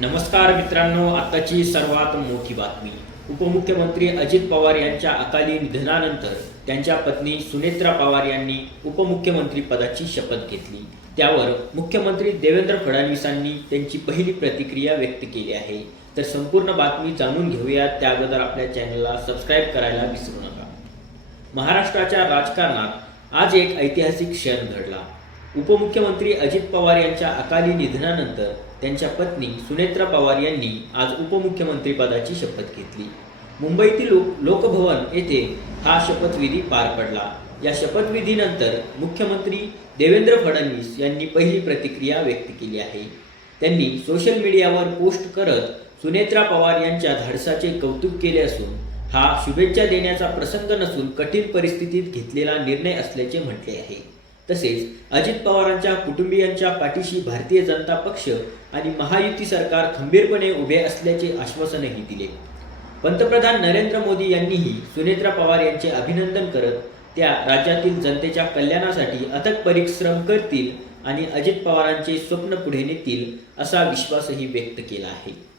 नमस्कार मित्रांनो, आताची सर्वात मोठी बातमी. उपमुख्यमंत्री अजित पवार यांच्या अकाली निधनानंतर त्यांच्या पत्नी सुनेत्रा पवार यांनी उपमुख्यमंत्री पदाची शपथ घेतली. त्यावर मुख्यमंत्री देवेंद्र फडणवीसांनी त्यांची पहिली प्रतिक्रिया व्यक्त केली आहे. तर संपूर्ण बातमी जाणून घेऊया. त्याबद्दल आपल्या चॅनलला सबस्क्राईब करायला विसरू नका. महाराष्ट्राच्या राजकारणात आज एक ऐतिहासिक क्षण घडला. उपमुख्यमंत्री अजित पवार यांच्या अकाली निधनानंतर त्यांच्या पत्नी सुनेत्रा पवार यांनी आज उपमुख्यमंत्री पदाची शपथ घेतली. मुंबईतील लोकभवन येथे हा शपथविधी पार पडला. या शपथविधीनंतर मुख्यमंत्री देवेंद्र फडणवीस यांनी पहिली प्रतिक्रिया व्यक्त केली आहे. त्यांनी सोशल मीडियावर पोस्ट करत सुनेत्रा पवार यांच्या धाडसाचे कौतुक केले असून हा शुभेच्छा देण्याचा प्रसंग नसून कठीण परिस्थितीत घेतलेला निर्णय असल्याचे म्हटले आहे. तसेच अजित पवारांच्या कुटुंबियांच्या पाठीशी भारतीय जनता पक्ष आणि महायुती सरकार खंबीरपणे उभे असल्याचे आश्वासनही दिले. पंतप्रधान नरेंद्र मोदी यांनीही सुनेत्रा पवार यांचे अभिनंदन करत त्या राज्यातील जनतेच्या कल्याणासाठी अथक परिश्रम करतील आणि अजित पवारांचे स्वप्न पुढे नेतील असा विश्वासही व्यक्त केला आहे.